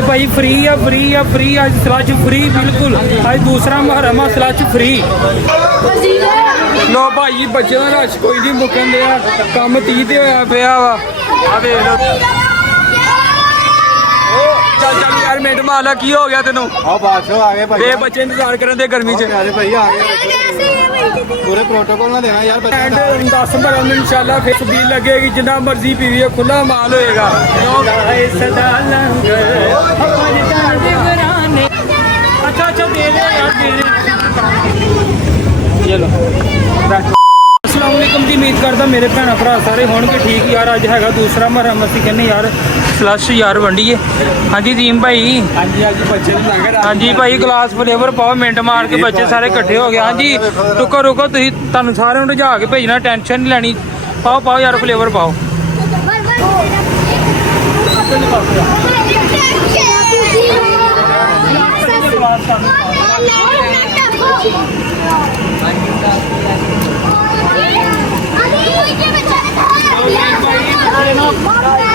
ਅੱਜ ਭਾਈ फ्री ਅੱਜ ਸਲੱਜ फ्री बिल्कुल ਅੱਜ दूसरा मुहर्रम सलੱਜ फ्री। लो भाई बच्चे का रश कोई नहीं मुकन दिया, काम 30 ते होया पिया वा। आ देख लो चल चल यार मिनट माला की हो गया तेनू? आओ बादशाह आ गए भाई। ये बच्चे इंतजार करन दे गर्मी च। अरे भाई आ गए, पूरे प्रोटोकॉल ना देना यार बच्चे का। 10 मुहर्रम इंशाल्लाह फिर छबील लगेगी, जिन्ना मर्जी पीविए खुला माल होएगा। सदा लंगर अच्छा अच्छा दे दे यार दे दे। चलो अस्सलाम वालेकुम जी, उम्मीद करदा मेरे भैन भरा सारे होणगे ठीक यार। अज हैगा दूसरा मुहर्रम, असीं कहने यार सलश यार वंडीए। हाँ जी दीम भाई। हाँ जी बच्चे भी लंगर। हाँ जी भाई ग्लास फ्लेवर पाओ, मिनट मार के बच्चे सारे इकट्ठे हो गए। हाँ जी रुको रुको, तुहानू सारे रुझा के भेजना, टेंशन नहीं लैनी। पाओ पाओ यार फ्लेवर पाओ।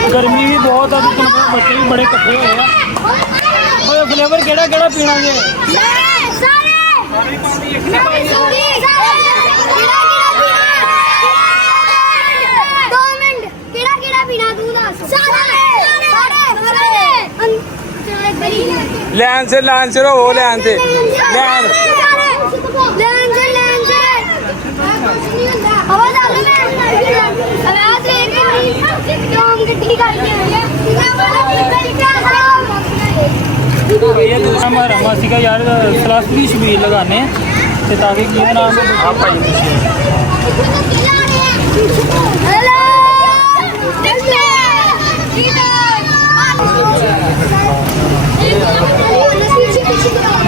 गर्मी भी बहुत है, बच्चे भी बड़े इकट्ठे हुए हैं। फ्लेवर केड़ा केड़ा पीना जे? लैन से रहो, लैन से लैन ये दूसरा मुहर्रम सीगा यार, सलास की शबील लगाने ते ताकि की नाम आप भाई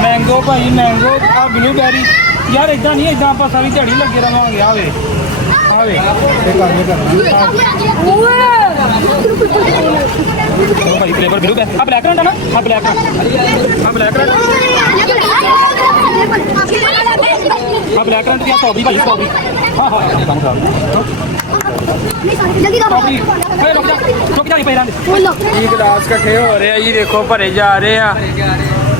मैंगो भाई मैंगो आ ब्लूबेरी यार इदा नहीं, इदा आप सारी दिहाड़ी लगे रहांगे। आवे आवे भाई फ्लेवर ब्लूबेरी, आ ब्लैक रंग ना, आ ब्लैक रंग, आ ब्लैक रंग, आ ब्लैक रंग की स्ट्रॉबेरी भाई स्ट्रॉबेरी। हाँ हाँ गिलास कट्ठे हो रहे हैं जी, देखो भरे जा रहे हैं।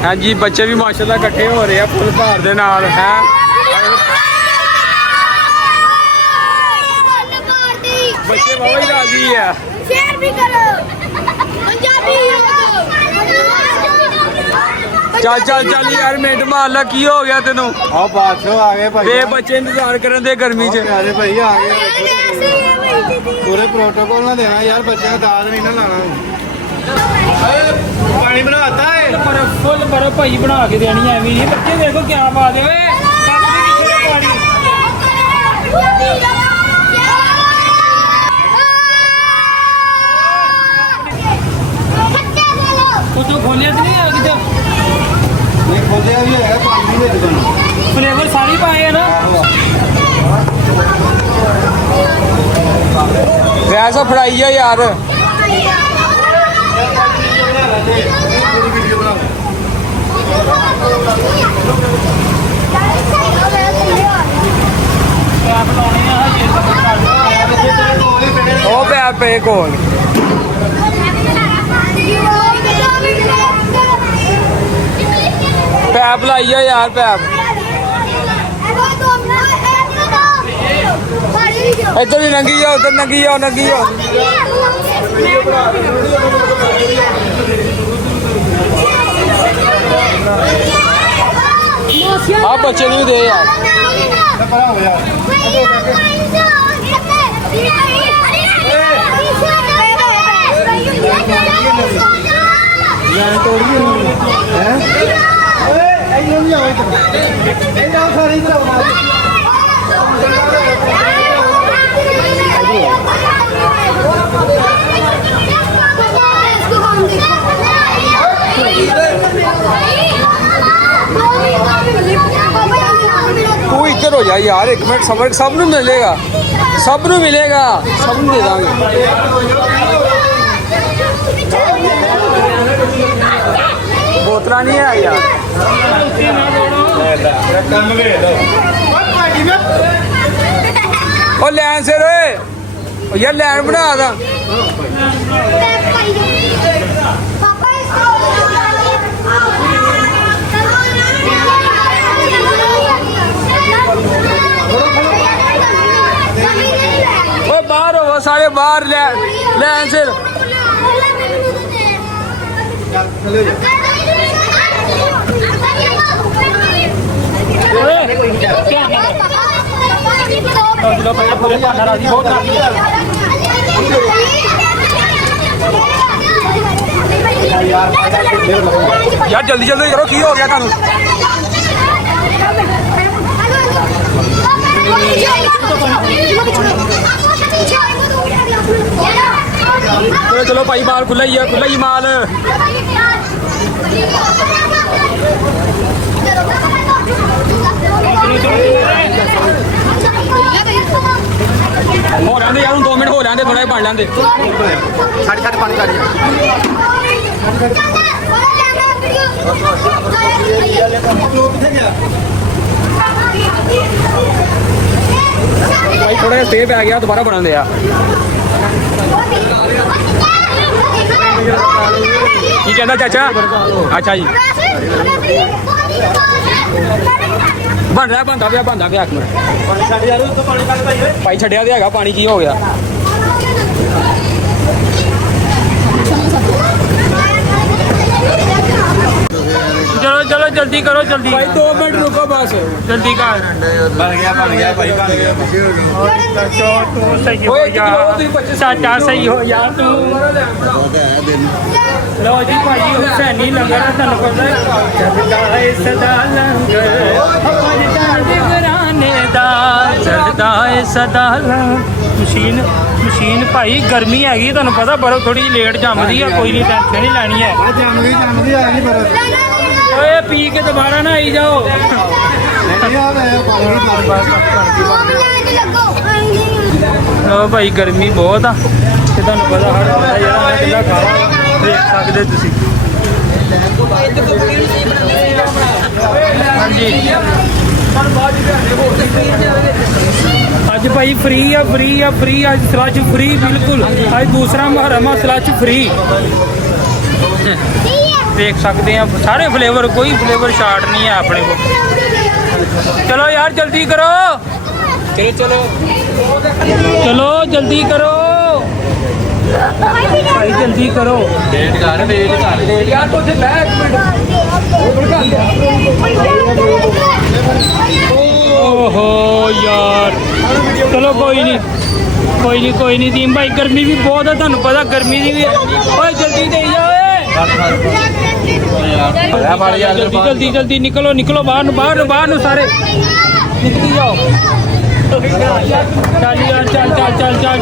हाँ जी बच्चे भी माशाल्लाह कट्ठे हो रहे हैं फुल भार दे नाल है। बच्चे बहुत ही राजी है। चल चल चल यार मिनट माला की हो गया तेनू? आओ बादशाह आ गए भाई। ये बच्चे इंतजार करन दे गर्मी च। अरे भाई आ गए, पूरे प्रोटोकॉल ना देना यार बच्चे का, दाद नहीं ना लाना। पानी बनाता है बर्फ फुल बर्फ भाई बना के देनी है। नहीं बच्चे देखो क्या बात है। कुछ तो खोलिया तो नहीं है किधर? नहीं खोलिया भी है, पानी में दुकान फ्लेवर सारी पाए है ना। वैसा फड़ाई है यार। ओ पैप पे कौन पैप लाइए यार, पैप इधर भी नंगी जाओ, उधर नंगी जाओ, नंगी जाओ। आप बच्चे नहीं दे यार। तू इधर हो जा यार एक मिनट, सबर सब नू मिलेगा, सब नू मिलेगा, सब नू दे देंगे। बोतला नहीं है यार। और लैन से रे यार, लैन बना दा। ਲੈ ਆਂਸਰ ਚਲੋ ਜੀ ਚਲੋ ਭਾਈ ਪੂਰੇ ਭਾਂਡਾ ਰਾਜੀ ਬਹੁਤ ਰਾਜੀ ਹੈ ਯਾਰ ਜਲਦੀ ਜਲਦੀ ਕਰੋ ਕੀ ਹੋ ਗਿਆ ਤੁਹਾਨੂੰ ਚਲੋ ਚਲੋ ਭਾਈ ਮਾਲ ਖੁੱਲਾ ਹੀ ਮਾਲ ਹੋ ਰਹਿੰਦੇ ਯਾਰ ਹੁਣ 2 ਮਿੰਟ ਹੋ ਰਹਿੰਦੇ ਥੋੜਾ ਜਿਹਾ ਬਣ ਲੈਂਦੇ ਸਾਡੇ ਪਾਣੀ ਕਰ ਭਾਈ ਥੋੜਾ ਜਿਹਾ ਸੇਵ ਪੈ ਗਿਆ ਦੁਬਾਰਾ ਬਣਾਉਂਦੇ ਆ ਕੀ ਕਹਿੰਦਾ ਚਾਚਾ ਅੱਛਾ ਜੀ ਬਣਦਾ ਪਿਆ ਇੱਕ ਮਿੰਟ ਭਾਈ ਛੱਡਿਆ ਤੇ ਹੈਗਾ ਪਾਣੀ ਕੀ ਹੋ ਗਿਆ ਚਲੋ ਜਲਦੀ ਕਰੋ ਜਲਦੀ ਭਾਈ 2 ਮਿੰਟ ਰੁਕੋ ਬਸ ਜਲਦੀ ਕਰ ਬਣ ਗਿਆ ਭਾਈ ਬਣ ਗਿਆ ਤੂੰ ਸਹੀ ਹੋ ਯਾਰ ਚਾਚਾ ਸਹੀ ਹੋ ਯਾਰ ਤੂੰ ਲੋ ਜੀ ਭਾਜੀ ਹੁਸੈਨੀ ਲੰਗਰ ਤੁਹਾਨੂੰ ਪਤਾ ਚੱਲਦਾ ਏ ਸਦਾ ਲੰਗਰ ਭਜਦਾ ਦੇ ਘਰਾਣੇ ਦਾ ਚੱਲਦਾ ਏ ਸਦਾ ਮਸ਼ੀਨ ਭਾਈ ਗਰਮੀ ਹੈਗੀ ਤੁਹਾਨੂੰ ਪਤਾ ਬਰਫ਼ ਥੋੜੀ ਜਿਹੀ ਲੇਟ ਜੰਮਦੀ ਆ ਕੋਈ ਨਹੀਂ ਟੈਨਸ਼ਨ ਨਹੀਂ ਲੈਣੀ ਹੈ ਜੰਮਦੀ ਆ ਨਹੀਂ ਬਰਫ਼ ਓਏ ਪੀ ਕੇ ਦੁਬਾਰਾ ਨਾ ਆਈ ਜਾਓ ਲੋ ਭਾਈ ਗਰਮੀ ਬਹੁਤ ਆ ਤੇ ਤੁਹਾਨੂੰ ਪਤਾ ਹਰ ਬੰਦਾ ਯਾਰ ਕਿੰਨਾ ਖਾਵਾ ਦੇਖ ਸਕਦੇ ਤੁਸੀਂ ਹਾਂਜੀ ਅੱਜ ਭਾਈ ਫ੍ਰੀ ਅੱਜ ਸਲਾਚ ਫ੍ਰੀ ਬਿਲਕੁਲ ਅੱਜ ਦੂਸਰਾ ਮੁਹਰਮ ਆ ਸਲਾਚ ਫ੍ਰੀ ਦੇਖ ਸਕਦੇ ਆ ਸਾਰੇ ਫਲੇਵਰ ਕੋਈ ਫਲੇਵਰ ਸ਼ਾਰਟ ਨਹੀਂ ਹੈ ਆਪਣੇ ਕੋਲ ਚਲੋ ਯਾਰ ਜਲਦੀ ਕਰੋ ਚਲੋ ਜਲਦੀ ਕਰੋ ਭਾਈ ਜਲਦੀ ਕਰੋ ਵੇਟ ਕਰ ਯਾਰ ਤੂੰ ਬੈਠ ਓਹੋ ਯਾਰ ਚਲੋ ਕੋਈ ਨਹੀਂ ਦੀਮ ਭਾਈ ਗਰਮੀ ਵੀ ਬਹੁਤ ਹੈ ਤੁਹਾਨੂੰ ਪਤਾ ਗਰਮੀ ਦੀ ਵੀ ਓਏ ਜਲਦੀ ਦੇ ਜਾ ਜਲਦੀ ਨਿਕਲੋ ਬਾਹਰ ਨੂੰ ਸਾਰੇ ਨਿਕਲੀ ਜਾਓ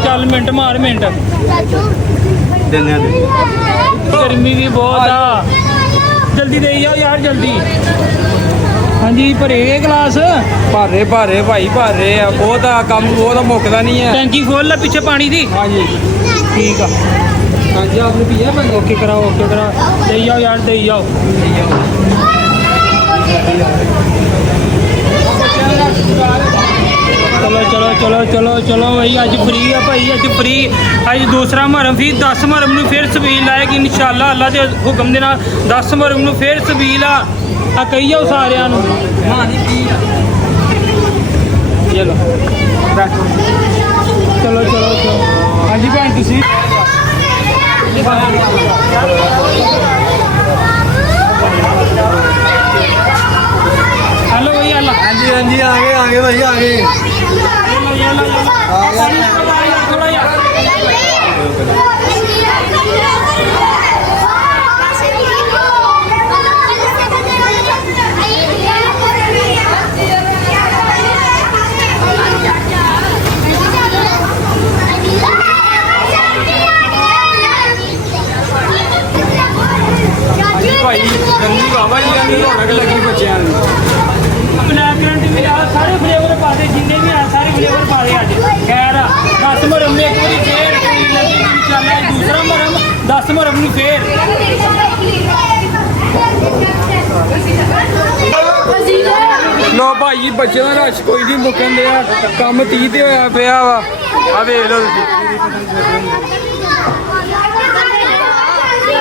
ਚੱਲ ਮਿੰਟ ਗਰਮੀ ਵੀ ਬਹੁਤ ਆ ਜਲਦੀ ਦੇ ਜਾਓ ਯਾਰ ਜਲਦੀ ਹਾਂਜੀ ਭਰੇ ਗਏ ਗਲਾਸ ਭਾਰੇ ਭਾਈ ਭਾਰੇ ਆ ਬਹੁਤ ਆ ਕੰਮ ਬਹੁਤ ਮੁੱਕਦਾ ਨਹੀਂ ਹੈ ਟੈਂਕੀ ਖੋਲ ਲੈ ਪਿੱਛੇ ਪਾਣੀ ਦੀ ਹਾਂਜੀ ਠੀਕ ਆ ਹਾਂਜੀ ਆਪਨੇ ਪੀਆ ਮੈਂ ਓਕੇ ਕਰਾਓ ਦੇ ਜਾਓ ਯਾਰ ਦੇ ਜਾਓ ਚਲੋ ਭਾਈ ਅੱਜ ਫ੍ਰੀ ਆ ਭਾਈ ਅੱਜ ਦੂਸਰਾ ਮੁਹਰਮ ਵੀ 10 ਮੁਹਰਮ ਨੂੰ ਫਿਰ ਸਬੀਲ ਆਏਗੀ ਇਨਸ਼ਾਅੱਲਾ ਅੱਲਾ ਦੇ ਹੁਕਮ ਦੇ ਨਾਲ 10 ਮੁਹਰਮ ਨੂੰ ਫਿਰ ਸਬੀਲ ਆ ਕਹੀ ਜਾਓ ਸਾਰਿਆਂ ਨੂੰ ਚਲੋ ਹਾਂਜੀ ਭੈਣ ਤੁਸੀਂ हेलो भैया हाँ जी आगे भाई आगे भाई गंदी बाबा जी की रौनक लगी बच्चों ब्लैक करंट भी आ सारे फ्लेवर पा दे जिन्ने भी आ सारे फ्लेवर पा दे अज खैर 10 मुहर्रम में एक बार फिर लगे इंशाल्लाह दूसरा मुहर्रम 10 मुहर्रम में फिर लो भाई बच्चे का रश कोई नहीं मुकन दिया काम 30 ते होया पिया वा आ वेख लो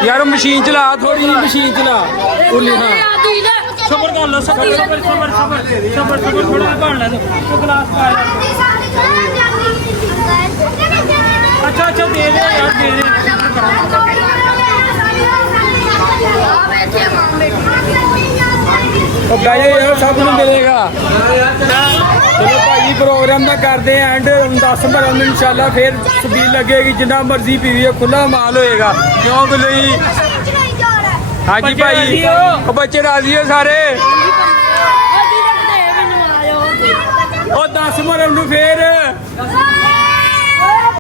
यार मशीन चला थोड़ी जी मशीन चला उन्हें हाँ सबर कर लो सबर थोड़ा बन ले तो गिलास पा अच्छा दे दे यार दे ਲੈ ਜਾਓ ਯਾਰ ਸਭ ਨੂੰ ਮਿਲੇਗਾ। ਚਲੋ ਭਾਜੀ ਪ੍ਰੋਗਰਾਮ ਦਾ ਕਰਦੇ ਆ ਐਂਡ 10 ਮਰਨ ਨੂੰ ਇਨਸ਼ਾਅੱਲਾ ਫਿਰ ਸਬੀਲ ਲੱਗੇਗੀ ਜਿੰਨਾ ਮਰਜ਼ੀ ਪੀਵੀਏ ਖੁੱਲਾ ਮਾਲ ਹੋਏਗਾ ਕਿਉਂ ਬਲੀ। ਹਾਂਜੀ ਭਾਈ ਉਹ ਬੱਚੇ ਰਾਜ਼ੀ ਹੋ ਸਾਰੇ। ਉਹ 10 ਮਰਨ ਨੂੰ ਫੇਰ